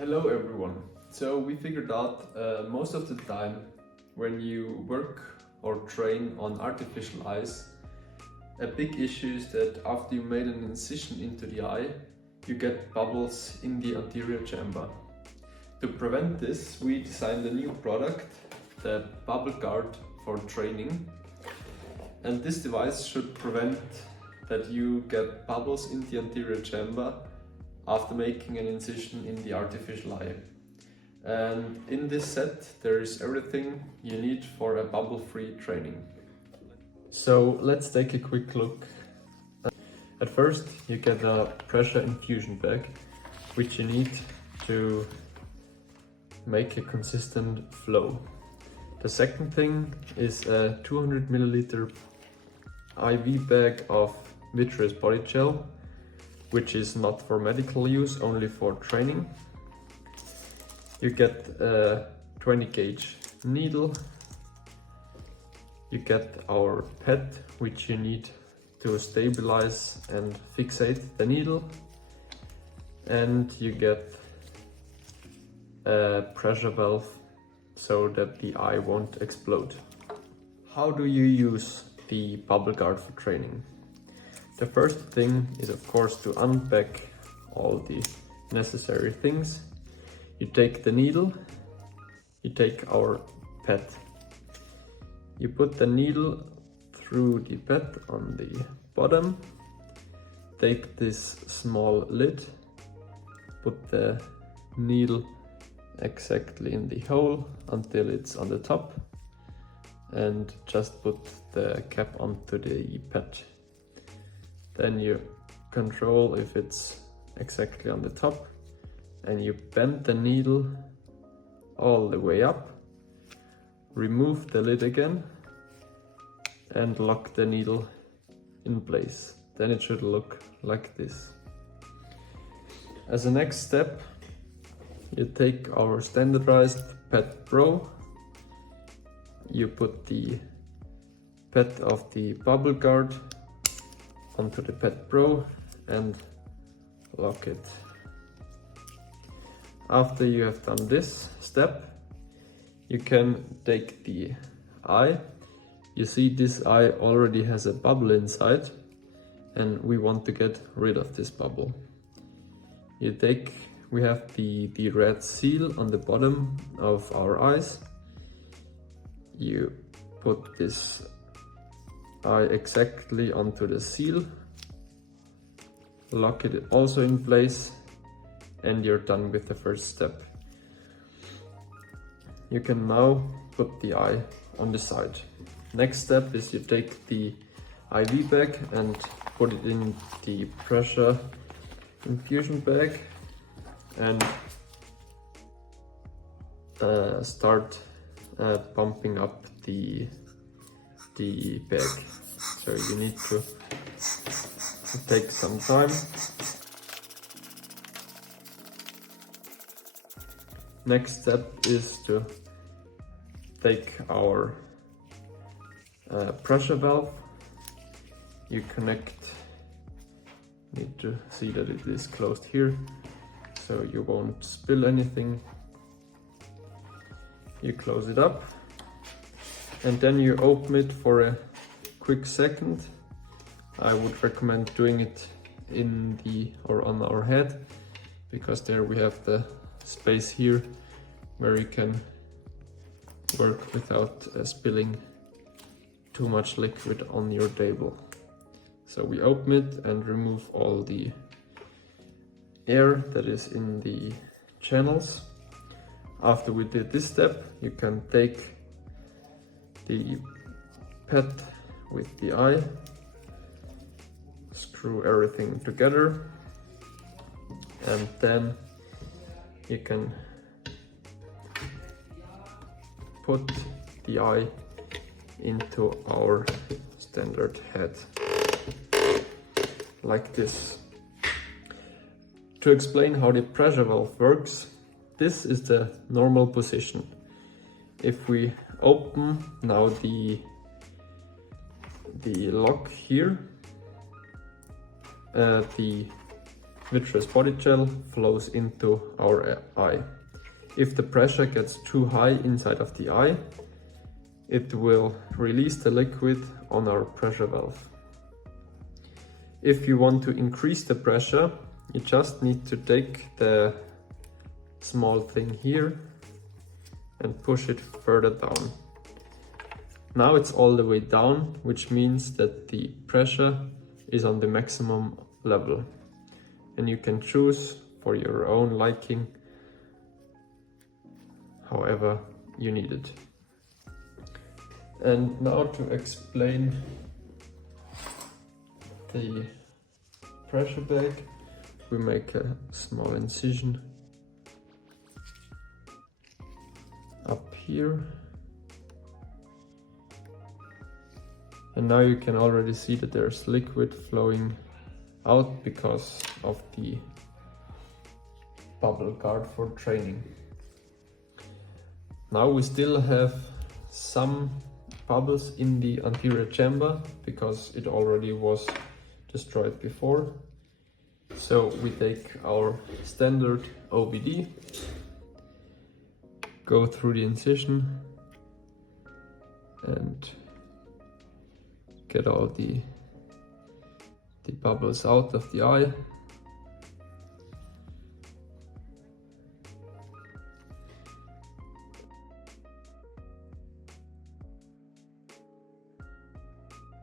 Hello everyone. So we figured out most of the time when you work or train on artificial eyes, a big issue is that after you made an incision into the eye, you get bubbles in the anterior chamber. To prevent this, we designed a new product, the BubbleGuard for training. And this device should prevent that you get bubbles in the anterior chamber after making an incision in the artificial eye. And in this set there is everything you need for a bubble-free training. So let's take a quick look. At first you get a pressure infusion bag, which you need to make a consistent flow. The second thing is a 200 milliliter IV bag of vitreous body gel, which is not for medical use, only for training. You get a 20 gauge needle. You get our pad, which you need to stabilize and fixate the needle. And you get a pressure valve so that the eye won't explode. How do you use the BubbleGuard for training? The first thing is, of course, to unpack all the necessary things. You take the needle, you take our pad. You put the needle through the pad on the bottom, take this small lid, put the needle exactly in the hole until it's on the top, and just put the cap onto the pad. Then you control if it's exactly on the top, and you bend the needle all the way up, remove the lid again and lock the needle in place. Then it should look like this. As a next step, you take our standardized Pad Pro, you put the pad of the BubbleGuard onto the Pad Pro and lock it. After you have done this step, you can take the eye. You see, this eye already has a bubble inside and we want to get rid of this bubble. We have the red seal on the bottom of our eyes. You put this eye exactly onto the seal, lock it also in place, and you're done with the first step. You can now put the eye on the side. Next step is you take the IV bag and put it in the pressure infusion bag and start pumping up the bag. So you need to take some time. Next step is to take our pressure valve. You need to see that it is closed here so you won't spill anything. You close it up and then you open it for a quick second. I would recommend doing it on our head, because there we have the space here where you can work without spilling too much liquid on your table. So we open it and remove all the air that is in the channels. After we did this step, you can take the pad with the eye, screw everything together, and then you can put the eye into our standard head, like this. To explain how the pressure valve works, this is the normal position. If we open now the lock here, the vitreous body gel flows into our eye. If the pressure gets too high inside of the eye, it will release the liquid on our pressure valve. If you want to increase the pressure, you just need to take the small thing here and push it further down. Now it's all the way down, which means that the pressure is on the maximum level. And you can choose for your own liking however you need it. And now to explain the pressure bag, we make a small incision up here. And now you can already see that there's liquid flowing out because of the BubbleGuard for training. Now we still have some bubbles in the anterior chamber because it already was destroyed before. So we take our standard OVD, go through the incision and get all the bubbles out of the eye.